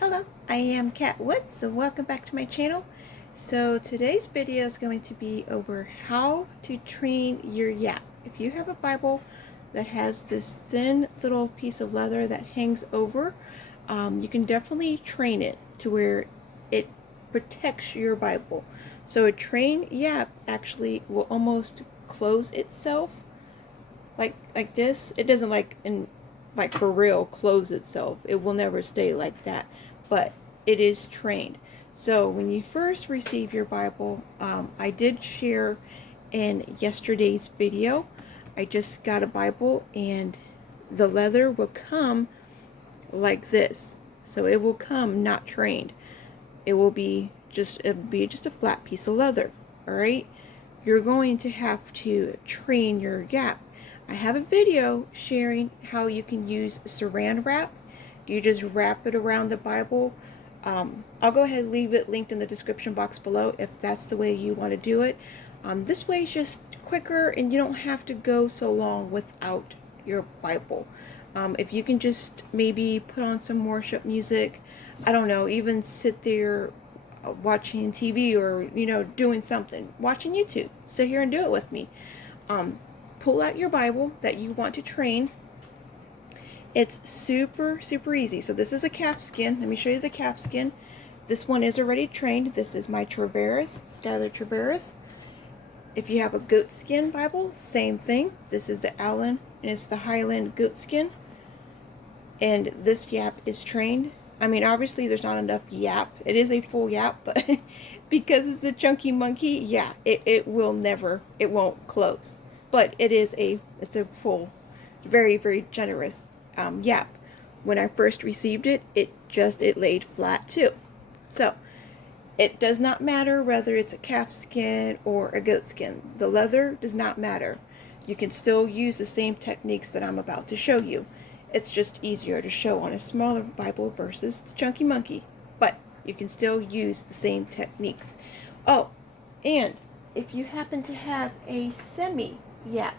Hello, I am Kat Woods, and welcome back to my channel. So today's video is going to be over how to train your Yapp. If you have a Bible that has this thin little piece of leather that hangs over, you can definitely train it to where it protects your Bible. So a trained Yapp actually will almost close itself like this. It doesn't like for real close itself. It will never stay like that, but it is trained. So when you first receive your Bible, I did share in yesterday's video. I just got a Bible and the leather will come like this. So it will come not trained. It'll be just a flat piece of leather. All right. You're going to have to train your Yapp. I have a video sharing how you can use Saran wrap. You just wrap it around the Bible. I'll go ahead and leave it linked in the description box below if that's the way you want to do it. This way is just quicker and you don't have to go so long without your Bible. If you can just maybe put on some worship music, I don't know, even sit there watching TV or, doing something, watching YouTube. Sit here and do it with me. Pull out your Bible that you want to train. It's super easy. So this is a calfskin. Let me show you the calfskin. This one is already trained. This is my Traveris, Skylar Traveris. If you have a goatskin Bible, same thing. This is the Allen and it's the Highland goatskin. And this Yapp is trained. I mean, obviously there's not enough Yapp. It is a full Yapp, but because it's a chunky monkey, yeah, it won't close. But it's a full, very generous Yapp. When I first received it, it laid flat too. So it does not matter whether it's a calf skin or a goat skin. The leather does not matter. You can still use the same techniques that I'm about to show you. It's just easier to show on a smaller Bible versus the chunky monkey. But you can still use the same techniques. Oh, and if you happen to have a semi-Yapp,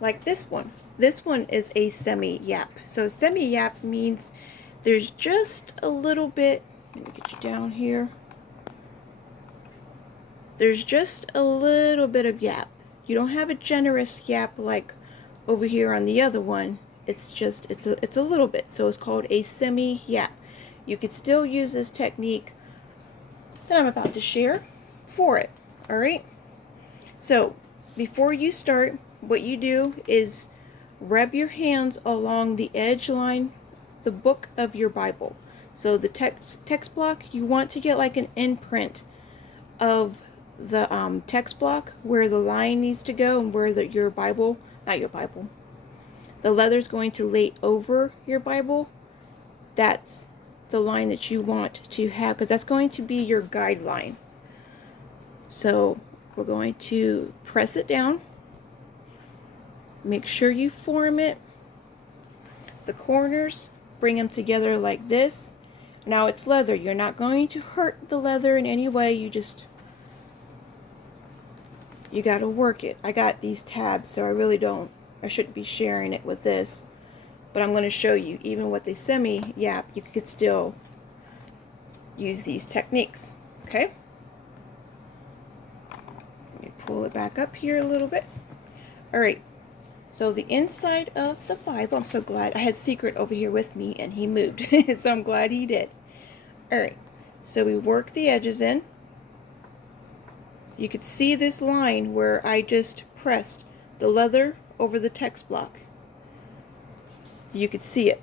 like this one. This one is a semi-Yapp. So semi-Yapp means there's just a little bit, let me get you down here. There's just a little bit of Yapp. You don't have a generous Yapp like over here on the other one. It's a little bit. So it's called a semi-Yapp. You could still use this technique that I'm about to share for it. All right. So before you start, what you do is rub your hands along the edge line, the book of your Bible. So the text block, you want to get like an imprint of the text block where the line needs to go and where your Bible, not your Bible, the leather's going to lay over your Bible. That's the line that you want to have because that's going to be your guideline. So we're going to press it down. Make sure you form it. The corners, bring them together like this. Now it's leather. You're not going to hurt the leather in any way. You got to work it. I got these tabs, so I shouldn't be sharing it with this. But I'm going to show you, even with a semi-Yapp, you could still use these techniques. Okay? Let me pull it back up here a little bit. Alright. So the inside of the Bible, I'm so glad. I had Secret over here with me and he moved. So I'm glad he did. Alright. So we work the edges in. You could see this line where I just pressed the leather over the text block. You could see it.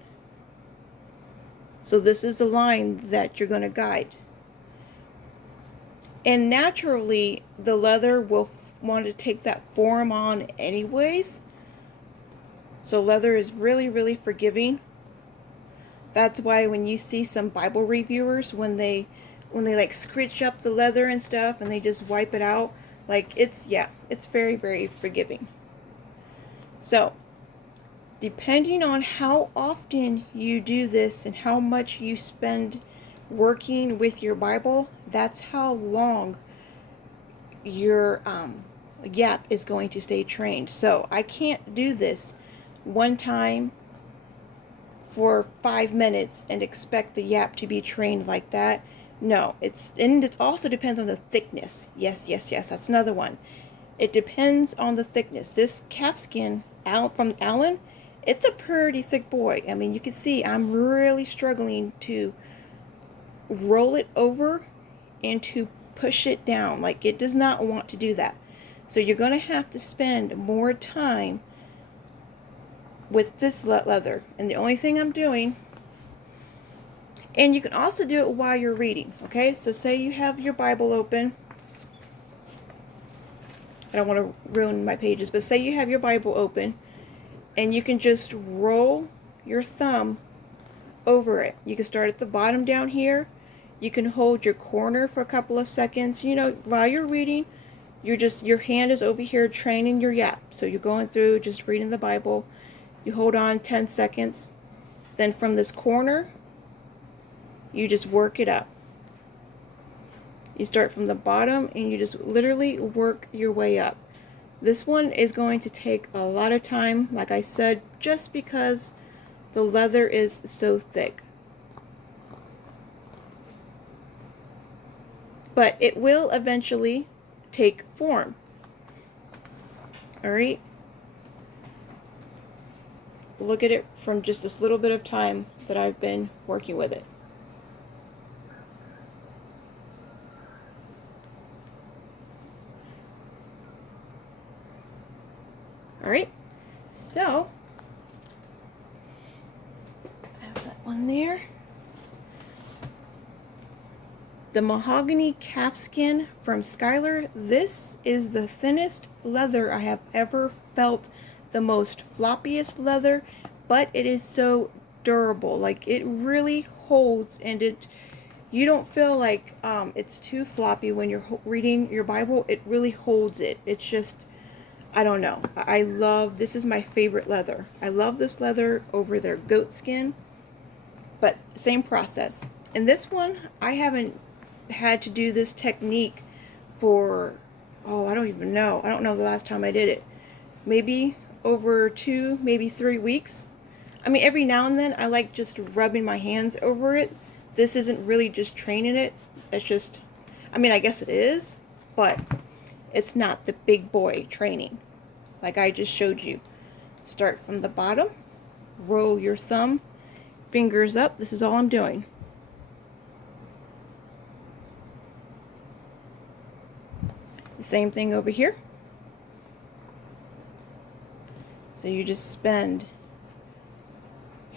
So this is the line that you're going to guide. And naturally, the leather will want to take that form on anyways. So leather is really forgiving. That's why when you see some Bible reviewers, when they like scritch up the leather and stuff and they just wipe it out, like it's very forgiving. So depending on how often you do this and how much you spend working with your Bible, that's how long your Yapp is going to stay trained. So I can't do this one time for 5 minutes and expect the Yapp to be trained like that. No, it also depends on the thickness. Yes, that's another one. It depends on the thickness. This calfskin from Allen, it's a pretty thick boy. I mean, you can see I'm really struggling to roll it over and to push it down. Like, it does not want to do that. So you're going to have to spend more time with this leather. And the only thing I'm doing, and you can also do it while you're reading, okay? So say you have your Bible open. I don't want to ruin my pages, but say you have your Bible open, and you can just roll your thumb over it. You can start at the bottom down here. You can hold your corner for a couple of seconds. You know, while you're reading, your hand is over here training your Yapp. So you're going through just reading the Bible. You hold on 10 seconds. Then from this corner, you just work it up. You start from the bottom and you just literally work your way up. This one is going to take a lot of time, like I said, just because the leather is so thick. But it will eventually take form. Alright? Look at it from just this little bit of time that I've been working with it. Alright, so I have that one there. The mahogany calfskin from Skylar. This is the thinnest leather I have ever felt, the most floppiest leather, but it is so durable. Like, it really holds, and you don't feel like it's too floppy when you're reading your Bible. It really holds it. It's just, I don't know. I love, this is my favorite leather. I love this leather over their goat skin, but same process. And this one, I haven't had to do this technique for, oh, I don't even know. I don't know the last time I did it. Maybe over 2, maybe 3 weeks. I mean, every now and then I like just rubbing my hands over it. This isn't really just training it. It's just, I mean, I guess it is, but it's not the big boy training like I just showed you. Start from the bottom, roll your thumb, fingers up. This is all I'm doing. The same thing over here. So you just spend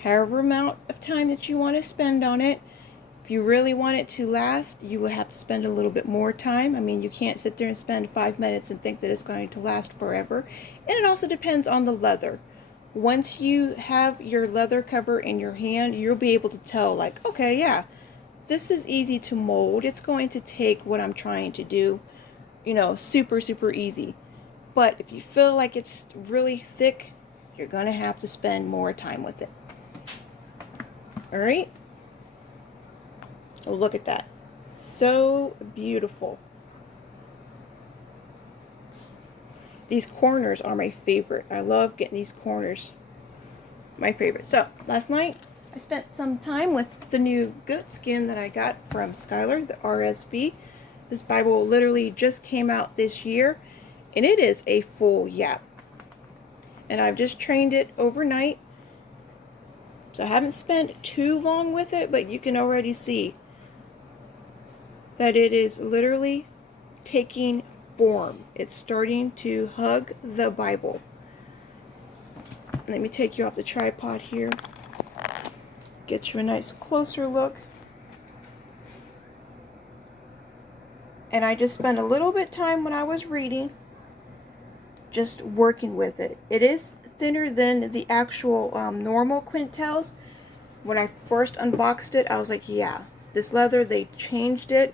however amount of time that you want to spend on it. If you really want it to last, you will have to spend a little bit more time. I mean, you can't sit there and spend 5 minutes and think that it's going to last forever. And it also depends on the leather. Once you have your leather cover in your hand, you'll be able to tell, like, okay, yeah, this is easy to mold. It's going to take what I'm trying to do, you know, super, super easy. But if you feel like it's really thick, you're going to have to spend more time with it. Alright? Oh, look at that. So beautiful. These corners are my favorite. I love getting these corners. My favorite. So, last night, I spent some time with the new goat skin that I got from Skylar, the RSV. This Bible literally just came out this year, and it is a full Yapp. And I've just trained it overnight. So I haven't spent too long with it, but you can already see that it is literally taking form. It's starting to hug the Bible. Let me take you off the tripod here. Get you a nice closer look. And I just spent a little bit of time when I was reading just working with it. It is thinner than the actual normal Quintels. When I first unboxed it, I was like, yeah, this leather, they changed it.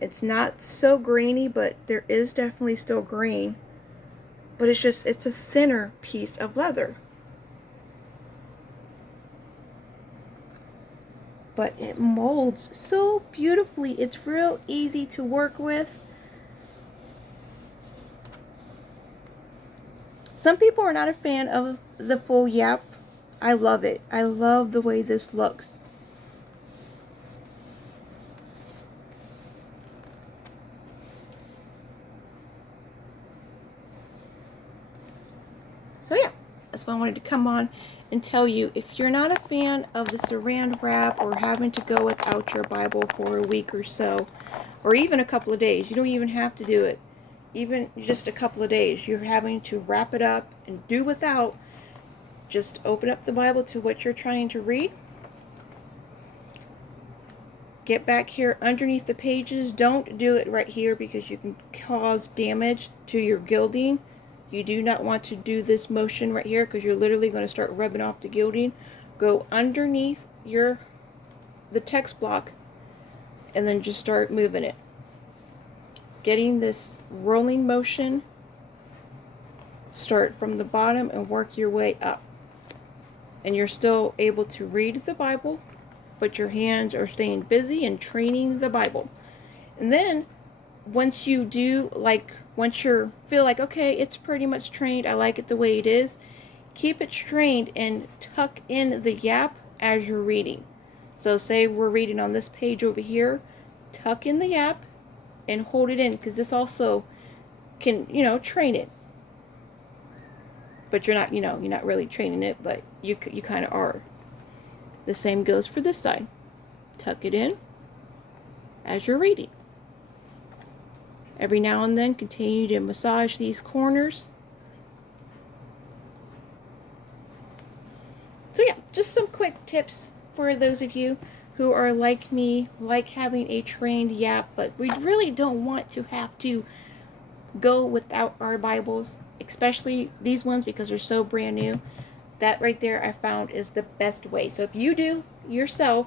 It's not so grainy, but there is definitely still grain. But it's a thinner piece of leather. But it molds so beautifully. It's real easy to work with. Some people are not a fan of the full Yapp. I love it. I love the way this looks. So yeah, that's why I wanted to come on and tell you, if you're not a fan of the Saran wrap or having to go without your Bible for a week or so, or even a couple of days, you don't even have to do it. Even just a couple of days, you're having to wrap it up and do without. Just open up the Bible to what you're trying to read. Get back here underneath the pages. Don't do it right here because you can cause damage to your gilding. You do not want to do this motion right here because you're literally going to start rubbing off the gilding. Go underneath the text block and then just start moving it. Getting this rolling motion. Start from the bottom and work your way up. And you're still able to read the Bible, but your hands are staying busy and training the Bible. And then once you do, once you feel like, okay, it's pretty much trained, I like it the way it is, keep it trained and tuck in the Yapp as you're reading. So say we're reading on this page over here, tuck in the Yapp and hold it in, because this also can, train it. But you're not really training it, but you kind of are. The same goes for this side. Tuck it in as you're reading. Every now and then, continue to massage these corners. So yeah, just some quick tips for those of you who are like me, like having a trained Yapp, but we really don't want to have to go without our Bibles, especially these ones because they're so brand new. That right there I found is the best way. So if you do yourself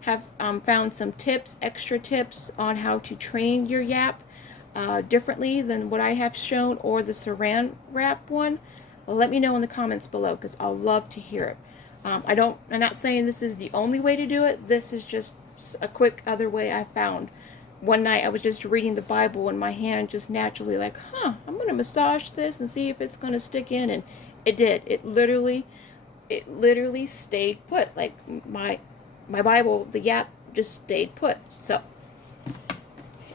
have found some tips, extra tips on how to train your Yapp differently than what I have shown, or the Saran wrap one, let me know in the comments below because I'll love to hear it. I'm not saying this is the only way to do it. This is just a quick other way I found. One night I was just reading the Bible and my hand just naturally like, I'm going to massage this and see if it's going to stick in, and it did. It literally stayed put. Like my Bible, the Yapp just stayed put. So,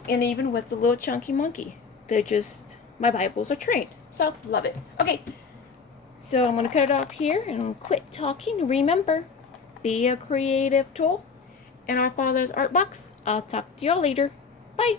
and even with the little chunky monkey, my Bibles are trained. So, love it. Okay, so I'm going to cut it off here and quit talking. Remember, be a creative tool in our Father's art box. I'll talk to y'all later. Bye.